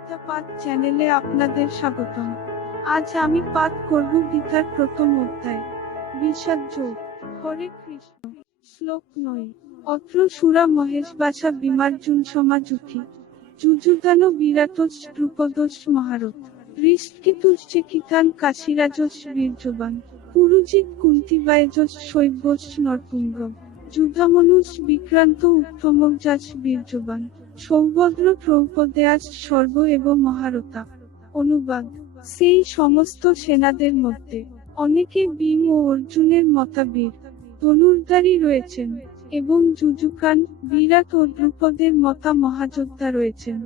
গীতা পাঠ চ্যানেলে আপনাদের স্বাগতম। আজ আমি পাঠ করব গীতার প্রথম অধ্যায়, বিষাদ যোগ। হরে কৃষ্ণ। শ্লোক 9। অত্র সুরা মহেশবাসা বিমার্জুন সমাজুথি যুযুধানো বিরাটস দ্রুপদস মহারথ হৃষ্টকেতুশ্চেকিতান কাশীরাজস বীর্যবান পুরুজিৎ কুন্তিবায়জস শৈব্যস নরপুঙ্গম যুধামনুষ বিক্রান্ত উত্তমজাস বীর্যবান সৌভদ্র দ্রৌপদেয়াস সর্ব এবং মহারথা। অনুবাদ। সেই সমস্ত সেনাদের মধ্যে অনেকে ভীম ও অর্জুনের মতাবীর ধনুর্ধারী রয়েছেন এবং যুযুকান বিরাট ও দ্রুপদের মতা মহাযোদ্ধা রয়েছেন।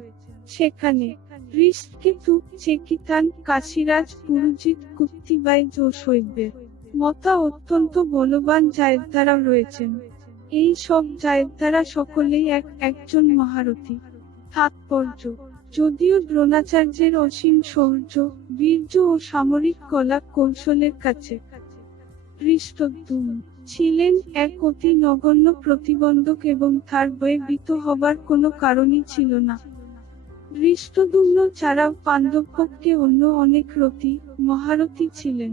সেখানে হৃষ্টকেতু, চেকিতান, কাশীরাজ, পুরুজিৎ, কুন্তিবায়জ ও শৈব্যের মতা অত্যন্ত বলবান জায়েদ্দারাও রয়েছেন। এই সব জায়েদ্দারা সকলেই একজন মহারথী। তাৎপর্য: যদিও দ্রোণাচার্যের অসীম শৌর্য, বীর্য ও সামরিক কলা কৌশলের কাছে ধৃষ্টদ্যুম্ন ছিলেন এক অতি নগণ্য প্রতিবন্ধক এবং তার ভয়ে ভীত হবার কোনো কারণই ছিল না। ধৃষ্টদ্যুম্ন ছাড়াও পাণ্ডবপক্ষে অন্য অনেক রথী, মহারথী ছিলেন,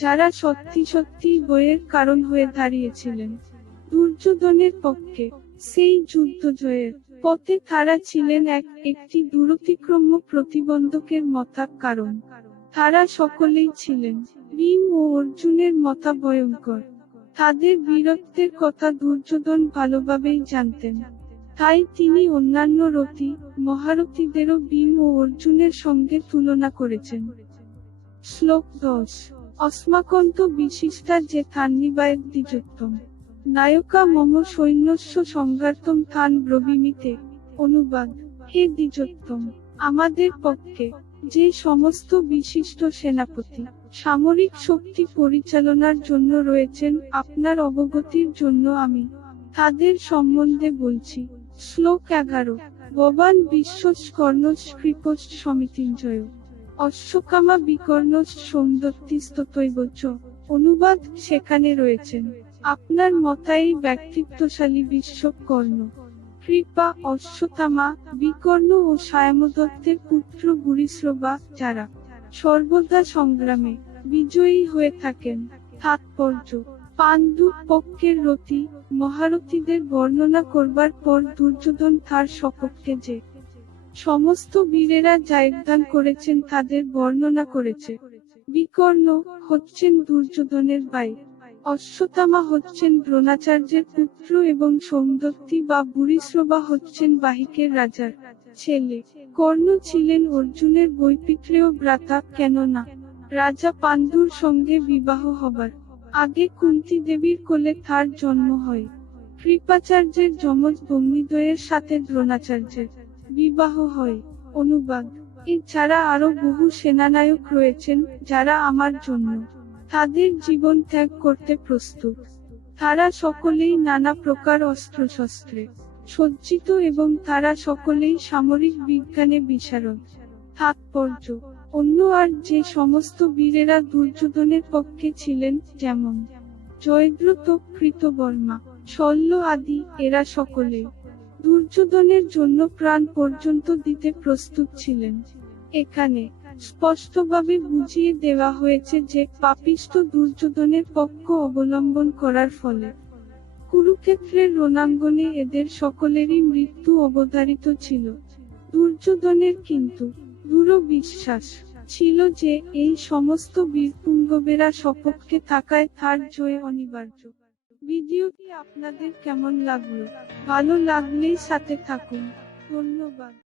যারা সত্যি সত্যিই ভয়ের কারণ হয়ে দাঁড়িয়েছিলেন। দুর্যোধনের পক্ষে সেই যুদ্ধ জয়ের পথে তারা ছিলেন একটি দূরতিক্রম্য প্রতিবন্ধকের মতা কারণ। তারা সকলেই ছিলেন ভীম ও অর্জুনের মতা ভয়ঙ্কর। তাদের বীরত্বের কথা দুর্যোধন ভালোভাবেই জানতেন। তাই তিনি অন্যান্য রথী, মহারথীদেরও ভীম ও অর্জুনের সঙ্গে তুলনা করেছেন। শ্লোক 10। অস্মাকন্ত বিশিষ্টা যে থান্নিবায়ের দ্বিজোত্তম নায়কা মম সৈন্যস্য সংঘার্তম থান ব্রবীমিতে। অনুবাদ। হে দ্বিজোত্তম, আমাদের পক্ষে যে সমস্ত বিশিষ্ট সেনাপতি সামরিক শক্তি পরিচালনার জন্য রয়েছেন, আপনার অবগতির জন্য আমি তাদের সম্বন্ধে বলছি। শ্লোক 11। ভবান বিশ্বস কর্ণস কৃপস সমিতিঞ্জয় অশ্বকামা বিকর্ণস সৌন্দত্যিস্ততৈবচ। অনুবাদ। সেখানে রয়েছেন আপনার মতাই ব্যক্তিত্বশালী বিশ্বকর্ণ, কৃপা, অশ্বত্থামা, বিকর্ণ ও সায়মদত্তের পুত্র ভূরিশ্রবা, যারা সর্বদা সংগ্রামে বিজয়ী হয়ে থাকেন। তাৎপর্য: পাণ্ডব পক্ষের রথী, মহারথীদের বর্ণনা করবার পর দুর্যোধন তার সপক্ষে যে সমস্ত বীরেরা জয়দান করেছেন তাদের বর্ণনা করেছে। বিকর্ণ হচ্ছেন দুর্যোধনের ভাই, অশ্বত্থামা হচ্ছেন দ্রোণাচার্যের পুত্র এবং সৌন্দত্যী বা ভূরিশ্রবা হচ্ছেন বাহিকের রাজার ছেলে। কর্ণ ছিলেন অর্জুনের বৈপিত্রেয় ভ্রাতা, কেননা রাজা পাণ্ডুর সঙ্গে বিবাহ হবার আগে কুন্তী দেবীর কোলে তার জন্ম হয়। কৃপাচার্যের যমজ ভগ্নীদ্বয়ের সাথে দ্রোণাচার্যের বিবাহ হয়। অনুবাদ। এছাড়া আরো বহু সেনানায়ক রয়েছেন, যারা আমার জন্য তাদের জীবন ত্যাগ করতে প্রস্তুত। তারা সকলেই নানা প্রকার অস্ত্রশস্ত্রে সজ্জিত এবং তারা সকলেই সামরিক বিজ্ঞানে বিশারদ। তাৎপর্য: অন্য আর যে সমস্ত বীরেরা দুর্যোধনের পক্ষে ছিলেন, যেমন জয়দ্রথ, কৃতবর্মা, শল্য আদি, এরা সকলে দুর্যোধনের জন্য প্রাণ পর্যন্ত দিতে প্রস্তুত ছিলেন। এখানে স্পষ্টভাবে বুঝিয়ে দেওয়া হয়েছে যে পাপিষ্ঠ দুর্যোধনের পক্ষ অবলম্বন করার ফলে কুরুক্ষেত্রের রণাঙ্গনে এদের সকলেরই মৃত্যু অবধারিত ছিল। দুর্যোধনের কিন্তু দৃঢ় বিশ্বাস ছিল যে এই সমস্ত বীরপুঙ্গবেরা সপক্ষে থাকায় তার জয় অনিবার্য। ভিডিওটি আপনাদের কেমন লাগলো? ভালো লাগলেই সাথে থাকুন। ধন্যবাদ।